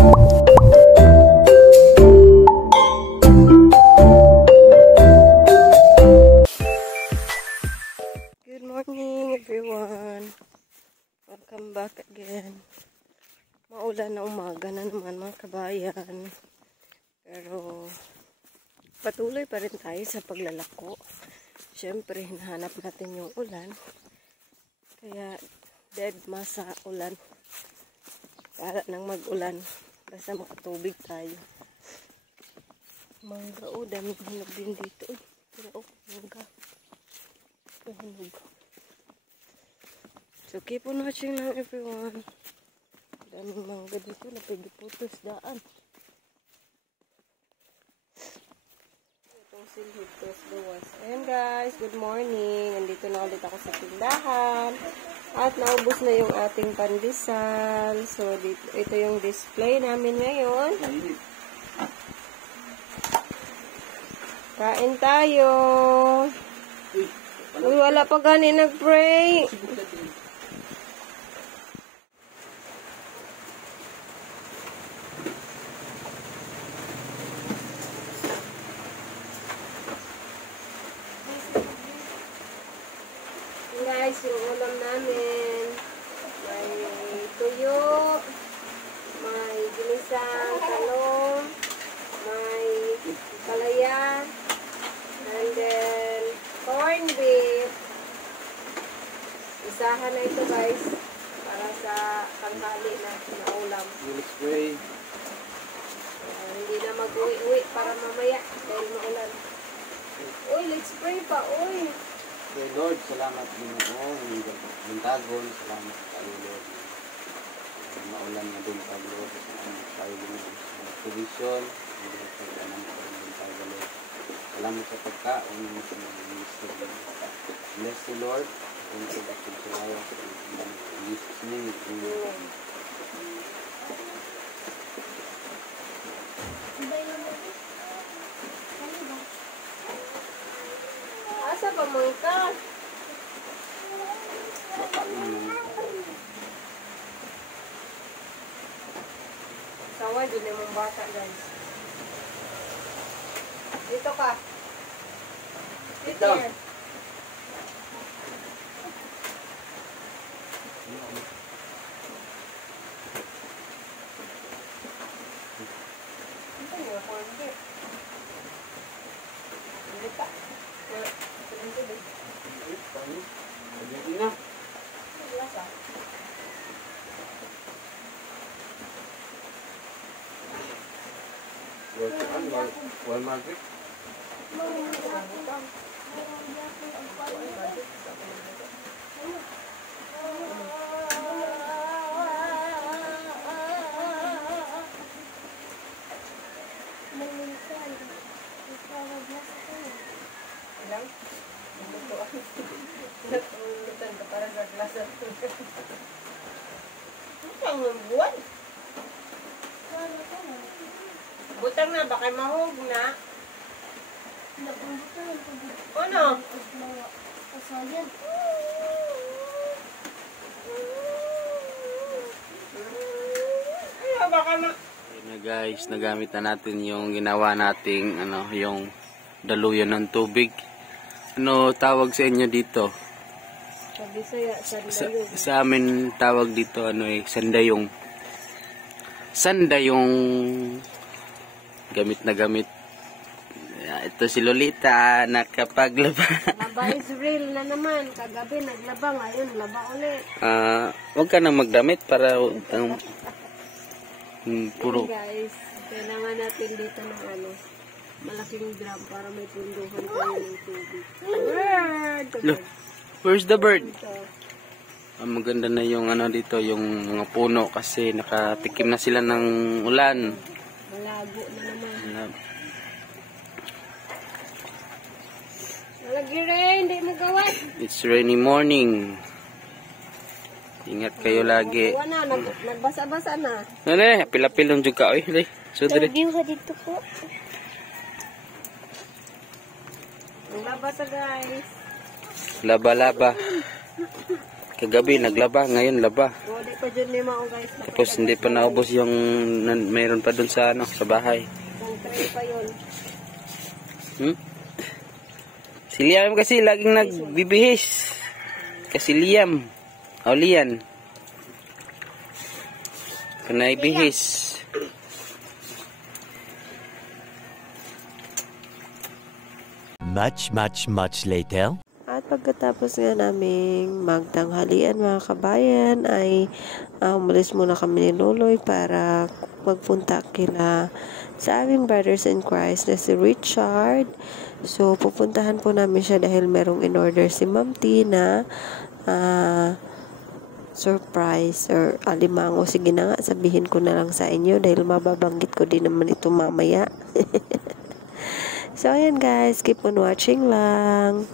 Good morning everyone. Welcome back again. Maulan na umaga na naman mga kabayan. Pero patuloy pa rin tayo sa paglalako. Siyempre hinahanap natin yung ulan. Kaya dead ma sa ulan. Para nang mag-ulan. Basta makatubig tayo. Mangga o, daming hinog din dito. Uy, pero mangga. Hinog. So keep on watching lang everyone. Daming mangga dito. Napigiputos daan. Itong silhitos luwas. Ayan guys, good morning. Nandito na ulit ako sa tindahan. At naubos na yung ating pandesal. So, ito yung display namin ngayon. Kain tayo. Uy, wala pa gani nag-pray. Guys, yung ulam namin, may tuyo, may ginisang talong, may palaya, and then corn beef. Isahan na ito guys, para sa tanghali na ulam. Hindi na mag-uwi-uwi para mamaya, dahil maulan. Uy, let's pray pa, uy! Okay, Lord, salamat din ako. Buntagon, salamat kayo, Lord. Maulan na buntag, Lord. Salamat tayo din sa provision. Salamat sa pagkaon ng sa mga minister. Bless you, Lord. Thank you, Dr. Salawa. In Jesus' name, amen. Asa pa mangka? Sawa dun yung mong bata guys. Dito ka. Sit here. Ito yung konti. Dito ka. Well, Margaret? Ilang? Lutuan ka para sa glasan. Ang buwan. Butang na, baka mahog na. Ano? Ano, baka ma... Ayun na guys, nagamit na natin yung ginawa nating yung daluyan ng tubig. Ano tawag sa inyo dito? Sa amin tawag dito sandayong. Sandayong gamit na gamit. Ito si Lolita nakapaglaba. Laba is real na naman. Kagabi naglaba, ngayon laba ulit. Huwag ka nang magdamit para puro. Hey guys, kailangan natin dito ng malaking drum para may punduhan tayo ng tubig. Look, where's the bird? Maganda na yung dito, yung mga puno kasi nakatikim na sila ng ulan. Malago na naman. Malagi rin, hindi mo gawat. It's rainy morning. Ingat kayo lagi. Nagbasa-basa na. Ano pilapilong juga oy. Sudre. View ka dito po. Nagbabasa guys. Laba-laba. Kagabi naglaba, ngayon laba. O, di pa dyan lima o guys. Tapos hindi pa naubos yung mayroon pa dun sa ano, sa bahay. Kung try pa yun. Si Liam kasi laging nagbibihis. Kasi Liam. O Lian. Kanay bihis. Much later. At pagkatapos nga naming magtanghalian mga kabayan ay umalis muna kami ni Loloy para magpunta kila sa aming brothers in Christ na si Richard. So pupuntahan po namin siya dahil merong in-order si Ma'am Tina surprise or alimango. Sige na nga, sabihin ko na lang sa inyo dahil mababanggit ko din naman ito mamaya. So ayan guys, keep on watching lang.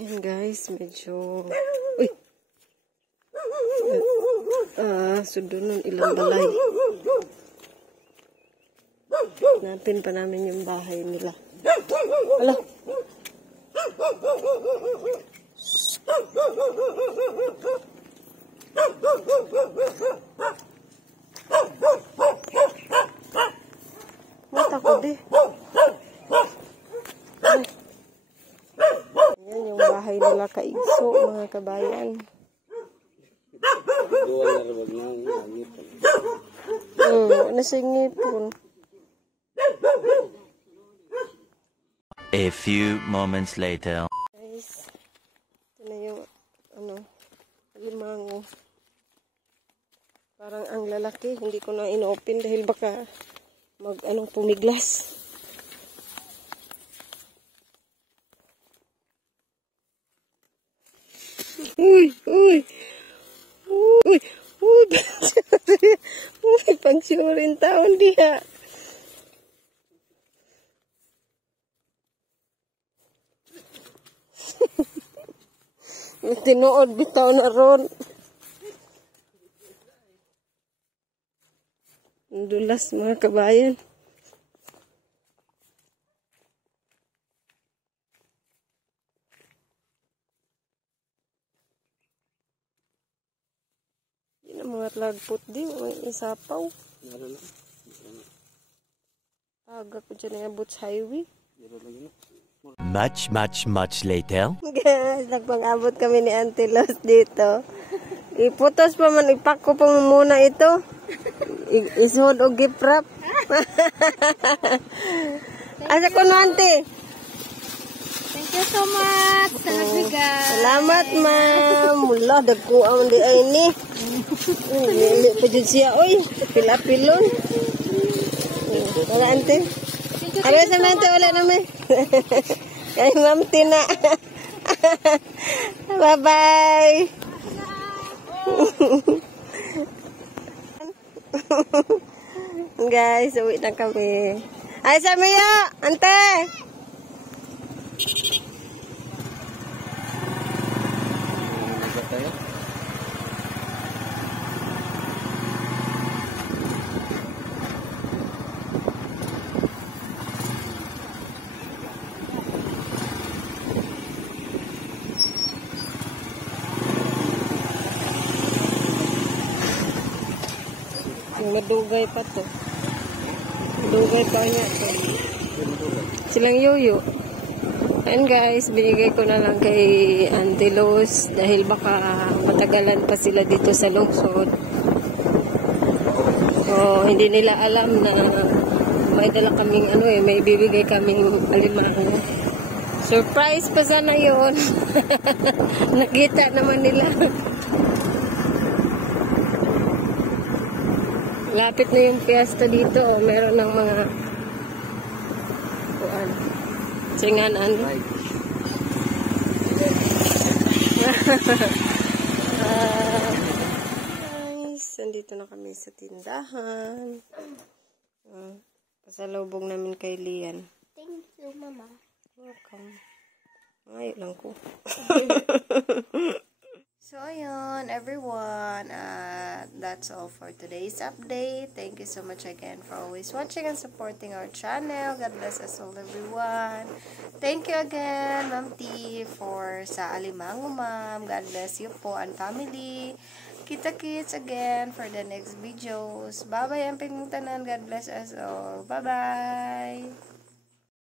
Yan guys, medyo uy. Sudunon ilang balay. Napin pa namin yung bahay nila. Ala. Mata ko di. Ayan yung bahay nila kaigso, mga kabayan. Nasingip po. A few moments later. Guys, ito na yung alimango. Parang ang lalaki, hindi ko na inopen dahil baka pumiglas. Uy! Pagsurin taon diha. Tinuod bitaw na ron. Dulas mga kabayan. Yan ang mga lagpot di. May isapaw. Aga ko dyan na yung Boots Highway. Much later. Guys, nagpang-abot kami ni Auntie Los dito. Iputos pa man, ipak ko pa muna ito. Isuod o gift wrap. Asa ko no, Auntie? Thank you so much sa nagbigay. Salamat, ma'am. Mula, dagkuang di ay ni. Hindi pa dyan siya, oy. Pila-pilon. Wala, Auntie. Aray sa Auntie, wala naman. Kay Ma'am Tina. Bye-bye. Guys, uwi na kami. Ay, sa Mio! Ante! Madugay pa to. Madugay pa niya to. Silang yoyo. And guys, binigay ko na lang kay Auntie Los dahil baka matagalan pa sila dito sa lungsod. So, hindi nila alam na may dala kaming may bibigay kaming alimango. Surprise pa sana yun. Nakita naman nila. Lapit na yung piyesta dito. Meron ng mga singanan. nandito na kami sa tindahan. Pasalubong namin kay Lian. Thank you, Mama. Welcome. Ngayon lang ko. So, ayun, everyone. That's all for today's update. Thank you so much again for always watching and supporting our channel. God bless us all, everyone. Thank you again, Ma'am T, for sa alimango, ma'am. God bless you po and family. Kita-kits again for the next videos. Bye-bye, ang pingmutanan. God bless us all. Bye-bye.